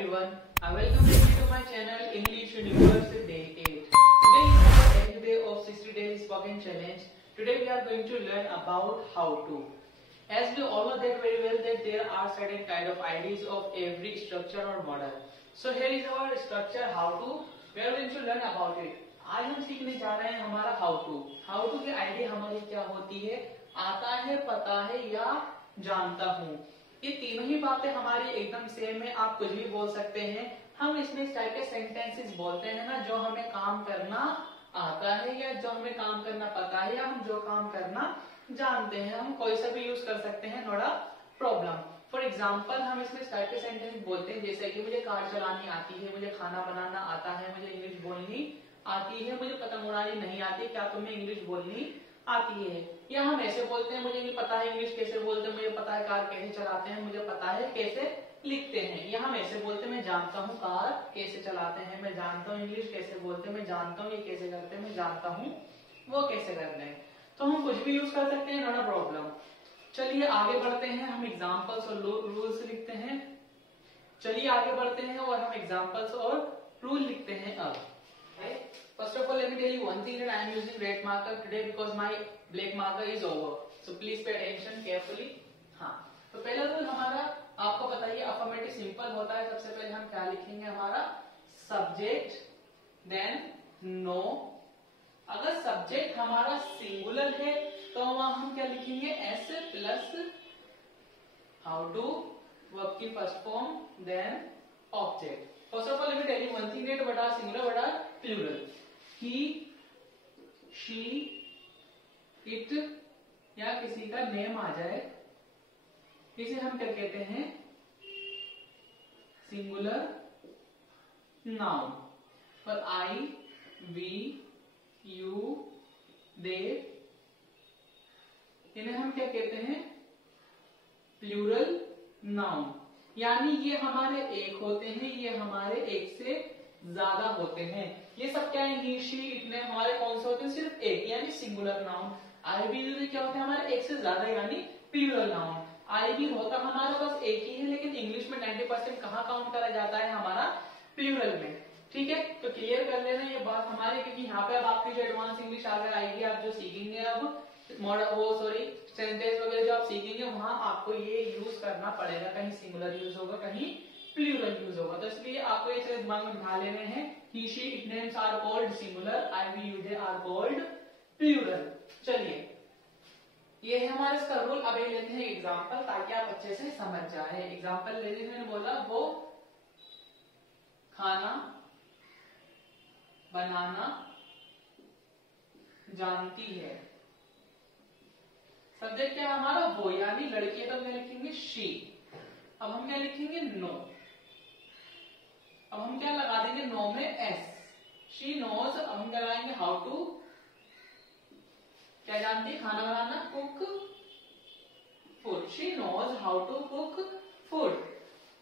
everyone, I welcome you to my channel English Universe Day 8. Today is our 10th day of 60 days spoken challenge. Today we are going to learn about how to. As we all know that very well that there are certain kind of ideas of every structure or model. So here is our structure how to. We are going to learn about it. आज हम सीखने जा रहे हैं हमारा how to. How to की idea हमारी क्या होती है? आता है, पता है या जानता हूँ. ये तीनों ही बातें हमारी एकदम सेम है. आप कुछ भी बोल सकते हैं. हम इसमें इस टाइप के सेंटेंसेस बोलते हैं ना, जो हमें काम करना आता है या जो हमें काम करना पता है या हम जो काम करना जानते हैं. हम कोई सा भी यूज कर सकते हैं, not a problem. For example हम इसमें इस टाइप के सेंटेंस बोलते हैं जैसे कि मुझे कार चलानी आती है, मुझे खाना बनाना आता है, मुझे इंग्लिश बोलनी आती है, मुझे पतंग उड़ानी नहीं आती, क्या तुम्हें इंग्लिश बोलनी आती है. या हम ऐसे बोलते हैं मुझे नहीं पता है इंग्लिश कैसे बोलते हैं, मुझे पता है कार कैसे चलाते हैं, मुझे पता है कैसे लिखते हैं. या हम ऐसे बोलते हैं मैं जानता हूँ कार कैसे चलाते हैं, मैं जानता हूँ इंग्लिश कैसे बोलते हैं, मैं जानता हूँ ये कैसे करते हैं, मैं जानता हूँ वो कैसे करते हैं. तो हम कुछ भी यूज कर सकते हैं, नॉट अ प्रॉब्लम. चलिए आगे बढ़ते हैं. हम एग्जाम्पल्स और रूल्स लिखते हैं. चलिए आगे बढ़ते हैं और हम एग्जाम्पल्स और रूल लिखते हैं. अब first of all, let me tell you one thing that I am using red marker today because my black marker is over. So please pay attention carefully. हाँ, तो पहला रूल हमारा आपको पता ही है, अफर्मेटिव सिंपल होता है. सबसे पहले हम क्या लिखेंगे, हमारा सब्जेक्ट देन नो. अगर सब्जेक्ट हमारा सिंगुलर है तो वहां हम क्या लिखेंगे, S plus how to, verb की first form then object. First of all let me tell you one thing that what are singular, what are plural. He, she, it या किसी का नेम आ जाए, इसे हम क्या कहते हैं, सिंगुलर नाउन. पर आई, वी, यू, दे, इन्हें हम क्या कहते हैं, प्लूरल नाउन. यानी ये हमारे एक होते हैं, ये हमारे एक से ज्यादा होते हैं. ये सब क्या है, ही, शी, इतने हमारे कौन से होते हैं, सिर्फ एक यानी singular noun. I, we, you क्या होते हैं, हमारे एक से ज्यादा यानी प्लूरल नाउन. आई, वी होता हमारा बस एक ही है, लेकिन इंग्लिश में 90% कहाँ काउंट करा जाता है, हमारा प्लूरल में. ठीक है, तो क्लियर कर लेना ये बात हमारे, क्योंकि यहाँ पे अब आपकी जो एडवांस इंग्लिश अगर आएगी, आप जो सीखेंगे अब मॉडल वो सॉरी सेंटेंस वगैरह जो आप सीखेंगे, वहां आपको ये यूज करना पड़ेगा. कहीं सिंगुलर यूज होगा, कहीं प्लूरल यूज होगा. तो इसलिए आपको ये चीज दिमाग में बिठा लेने हैं. He, she, it names are called singular, I, we, you, they are called plural. चलिए ये है हमारे इसका रूल. अब ये लेते हैं एग्जांपल ताकि आप अच्छे से समझ जाए. एग्जांपल लेते मैंने बोला वो खाना बनाना जानती है. सब्जेक्ट क्या है हमारा, वो यानी लड़की है, तो हम लिखेंगे शी. अब हम क्या लिखेंगे, नो. अब हम क्या लगा देंगे, नो में एस. She knows. अब हम क्या लगाएंगे, हाउ टू, क्या जानती है, खाना बनाना, cook food. She knows how to cook food.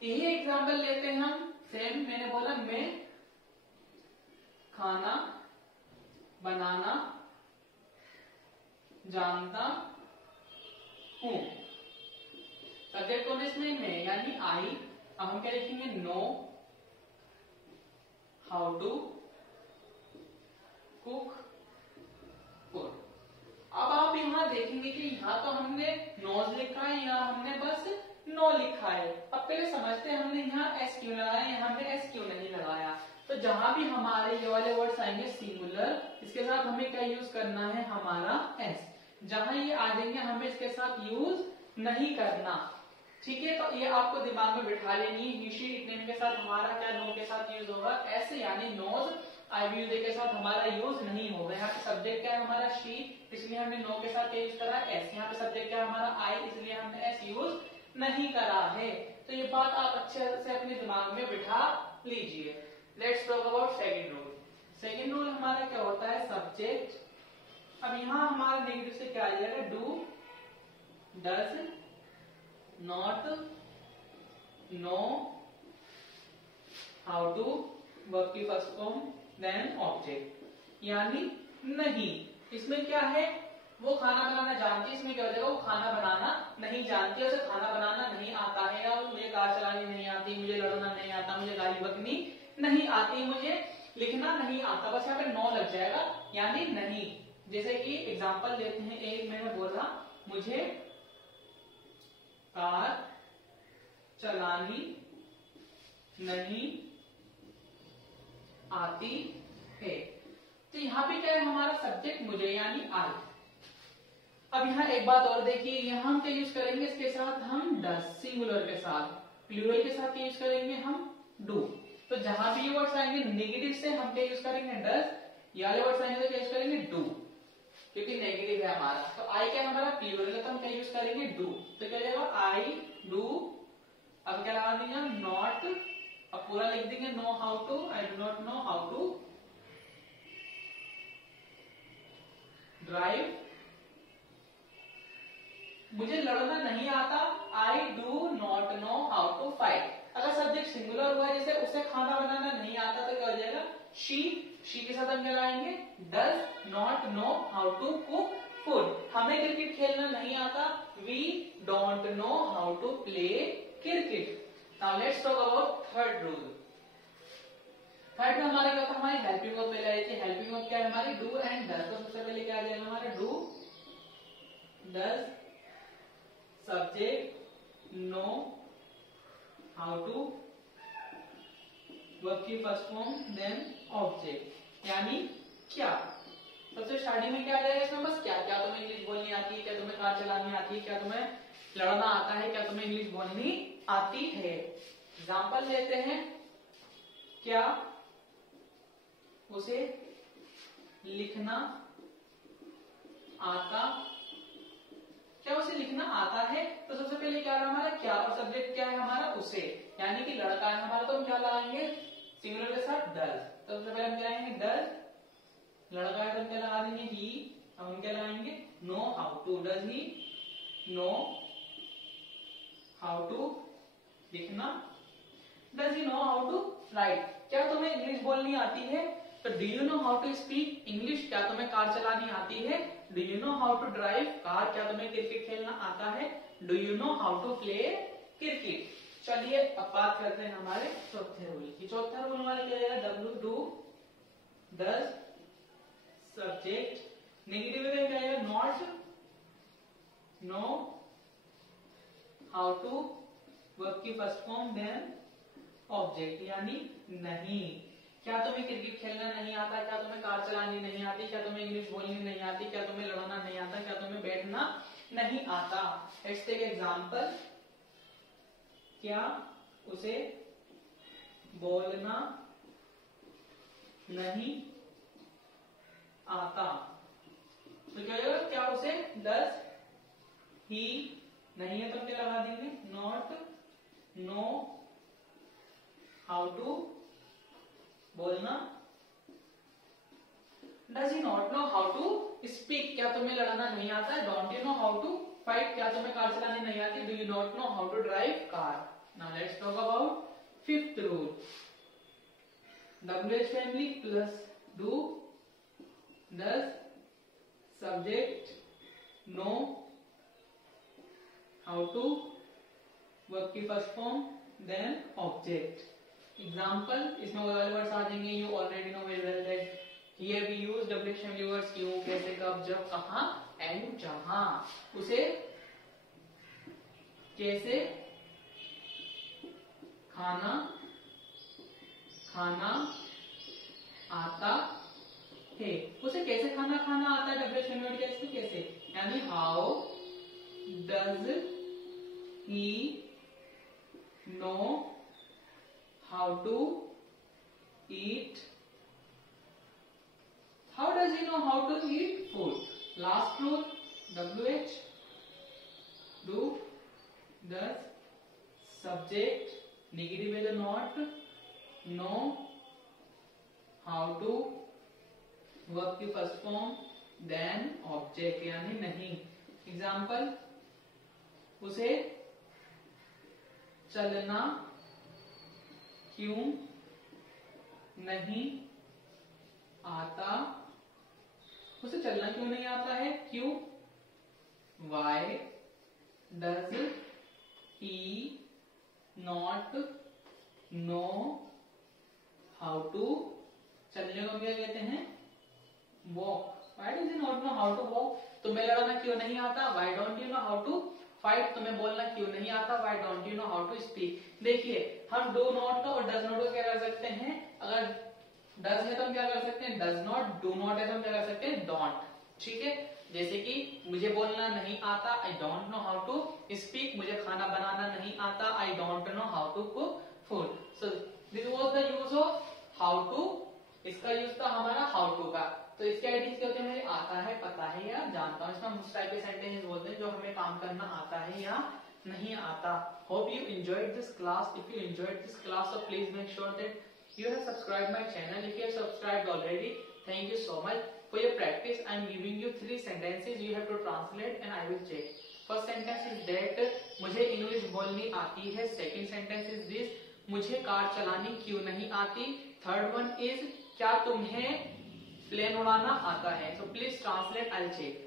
यही एग्जाम्पल लेते हैं हम. सेम मैंने बोला मैं खाना बनाना जानता हूं. सब्जेक्ट कौन है इसमें, मैं यानी आई. अब हम क्या लिखेंगे, know how to cook food. अब आप यहाँ देखेंगे कि यहाँ तो हमने नोज लिखा है, यहाँ हमने बस नो लिखा है. अब पहले समझते हैं हमने यहाँ एस क्यों लगाया, यहाँ हमने एस क्यों नहीं लगाया. तो जहां भी हमारे ये वाले वर्ड्स आएंगे सिंगुलर, इसके साथ हमें क्या यूज करना है, हमारा एस. जहां ये आ जाएंगे हमें इसके साथ यूज नहीं करना. ठीक है, तो ये आपको दिमाग में बिठा लेनी है. ही, शी, इट नेम के साथ हमारा क्या नो के साथ यूज होगा, एस यानी नोज. आई, वी, यू, दे के साथ हमारा यूज नहीं होगा. यहाँ पे सब्जेक्ट क्या है हमारा शी, इसलिए हमने नो के साथ क्या यूज करा है, एस. यहाँ पे सब्जेक्ट क्या है हमारा आई, इसलिए हमने एस यूज नहीं करा है. तो ये बात आप अच्छे से अपने दिमाग में बिठा लीजिए. Let's talk about second rule. Second rule हमारा क्या होता है, सब्जेक्ट. अब यहाँ हमारा नेगेटिव से क्या आ जाएगा, do, does, not, know, how to, verb की फर्स्ट फॉर्म देन ऑब्जेक्ट. यानी नहीं. इसमें क्या है, वो खाना बनाना जानती है, इसमें क्या हो जाएगा, वो खाना बनाना नहीं जानती है, उसे खाना बनाना नहीं आता है, या मुझे कार चलानी नहीं आती, मुझे लड़ना नहीं आता, मुझे गाली बकनी नहीं आती, मुझे लिखना नहीं आता, बस यहाँ पे नो लग जाएगा यानी नहीं। जैसे कि एग्जांपल लेते हैं, एक मैंने बोला मुझे कार चलानी नहीं आती है, तो यहाँ पे क्या है, हमारा सब्जेक्ट मुझे यानी आई। अब यहाँ एक बात और देखिए, यहाँ हम क्या यूज करेंगे, इसके साथ हम डज, सिंगुलर के साथ, प्लूरल के साथ क्या यूज करेंगे, हम डू। तो जहां भी ये वर्ड्स आएंगे नेगेटिव से हम क्या यूज करेंगे, डज, ये वाले वर्ड्स आएंगे तो क्या यूज करेंगे, डू, क्योंकि नेगेटिव है हमारा। तो आई क्या है हमारा प्लूरल है, तो हम क्या यूज करेंगे, डू। तो क्या हो जाएगा, आई डू। अब क्या लगा देंगे हम, नॉट, अब पूरा लिख देंगे, know how to, I do not know how to drive, मुझे लड़ना नहीं आता, I do not know how to fight. अगर सब्जेक्ट सिंगुलर हुआ है, जैसे उसे खाना बनाना नहीं आता, तो क्या हो जाएगा, शी, शी के साथ हम क्या लगाएंगे, does not know how to cook food, हमें क्रिकेट खेलना नहीं आता, we don't know how to play cricket. Now let's talk about third rule. Third में हमारा क्या होता है, हमारी हेल्पिंग वर्ब पहले आई थी। हेल्पिंग वर्ब क्या है हमारी, डू एंड डज। तो सबसे पहले क्या आ जाएगा हमारा, do, does, subject know how to, verb की फर्स्ट फॉर्म, देन ऑब्जेक्ट यानी क्या। सबसे स्टार्टिंग में क्या आ जाएगा इसमें, बस क्या, क्या तुम्हें इंग्लिश बोलनी आती है, क्या तुम्हें कार चलानी आती है, क्या तुम्हें लड़ना आता है, क्या तुम्हें इंग्लिश बोलनी आती है। एग्जाम्पल लेते हैं, क्या उसे लिखना आता, क्या उसे लिखना आता है। तो सबसे पहले क्या है हमारा, क्या, और सब्जेक्ट क्या है हमारा, उसे, यानी कि लड़का है हमारा, तो हम क्या लगाएंगे, सिंगुलर के साथ डज। तो सबसे पहले हम क्या लगाएंगे, डज, लड़का है तो हम क्या लगा देंगे, ही। अब हम क्या लगाएंगे, know how to, does he know how to लिखना, does he know how to write. क्या तुम्हें इंग्लिश बोलनी आती है, तो do you know how to speak English, क्या तुम्हें कार चलानी आती है, do you know how to drive car, क्या तुम्हें क्रिकेट खेलना आता है, do you know how to play cricket. चलिए अब बात करते हैं हमारे चौथे रूल की। चौथा रूल हमारा क्या है, W, do, does, subject, negative में क्या है, not, know how to, verb की फर्स्ट फॉर्म, देन ऑब्जेक्ट यानी नहीं। क्या तुम्हें क्रिकेट खेलना नहीं आता, क्या तुम्हें कार चलानी नहीं आती, क्या तुम्हें इंग्लिश बोलनी नहीं आती, क्या तुम्हें लड़ना नहीं आता, क्या तुम्हें बैठना नहीं आता। लेट्स टेक एग्जांपल, क्या उसे बोलना नहीं आता, तो क्या होगा, क्या उसे, डज ही, नहीं है तो क्या लगा देंगे, नॉट नो हाउ टू बोलना, does he not know how to speak, क्या तुम्हें लड़ना नहीं आता है, don't you know how to fight, क्या तुम्हें कार चलानी नहीं आती, do you not know how to drive car. Now let's talk about fifth rule, WH family plus do, does, subject know how to, verb की first form, then object. Example, इसमें वो वाले words आ जाएंगे, you already know very well that here we use WH family words, क्यों, कैसे, कब, जब, कहां एंड जहां। उसे कैसे खाना खाना आता है, उसे कैसे खाना खाना आता है, WH फैमिली वर्ड कैसे, कैसे यानी how does he know how to eat, how does he know how to eat food. Last rule, WH, do, does, subject, negative है तो not, know how to, verb की first form, then object यानी नहीं। Example, उसे चलना क्यों नहीं आता, उसे चलना क्यों नहीं आता है, क्यों why does he not know how to चलने को क्या कहते हैं? Walk. Why does he not know how to walk? तुम्हें लड़ना क्यों नहीं आता? Why don't you know how to fight? तुम्हें बोलना क्यों नहीं आता? Why don't you know how to speak? देखिए, हम do not का और does not को क्या कर सकते हैं? अगर does है तो हम क्या कर सकते हैं? does not, do not है तो हम क्या कर सकते हैं? don't। ठीक है, जैसे कि मुझे बोलना नहीं आता, I don't know how to speak। मुझे खाना बनाना नहीं आता, I don't know how to cook food। So this was the use of how to। इसका यूज था हमारा how to का। तो इसके आइडियल्स क्या होते हैं? मुझे आता है, पता है या जानता हूँ। इसमें हम उस टाइप के सेंटेंसेस बोलते हैं जो हमें काम करना आता है या नहीं आता। Hope you enjoyed this class. If you enjoyed this class so please make sure that you have subscribed my channel. If you have subscribed already, thank you so much for your practice. I am giving you 3 sentences you have to translate and I will check. First sentence is that मुझे English बोलनी आती है। Second sentence is this, मुझे car चलानी क्यों नहीं आती। Third one is क्या तुम्हें प्लेन उड़ाना आता है। So please translate, I'll check.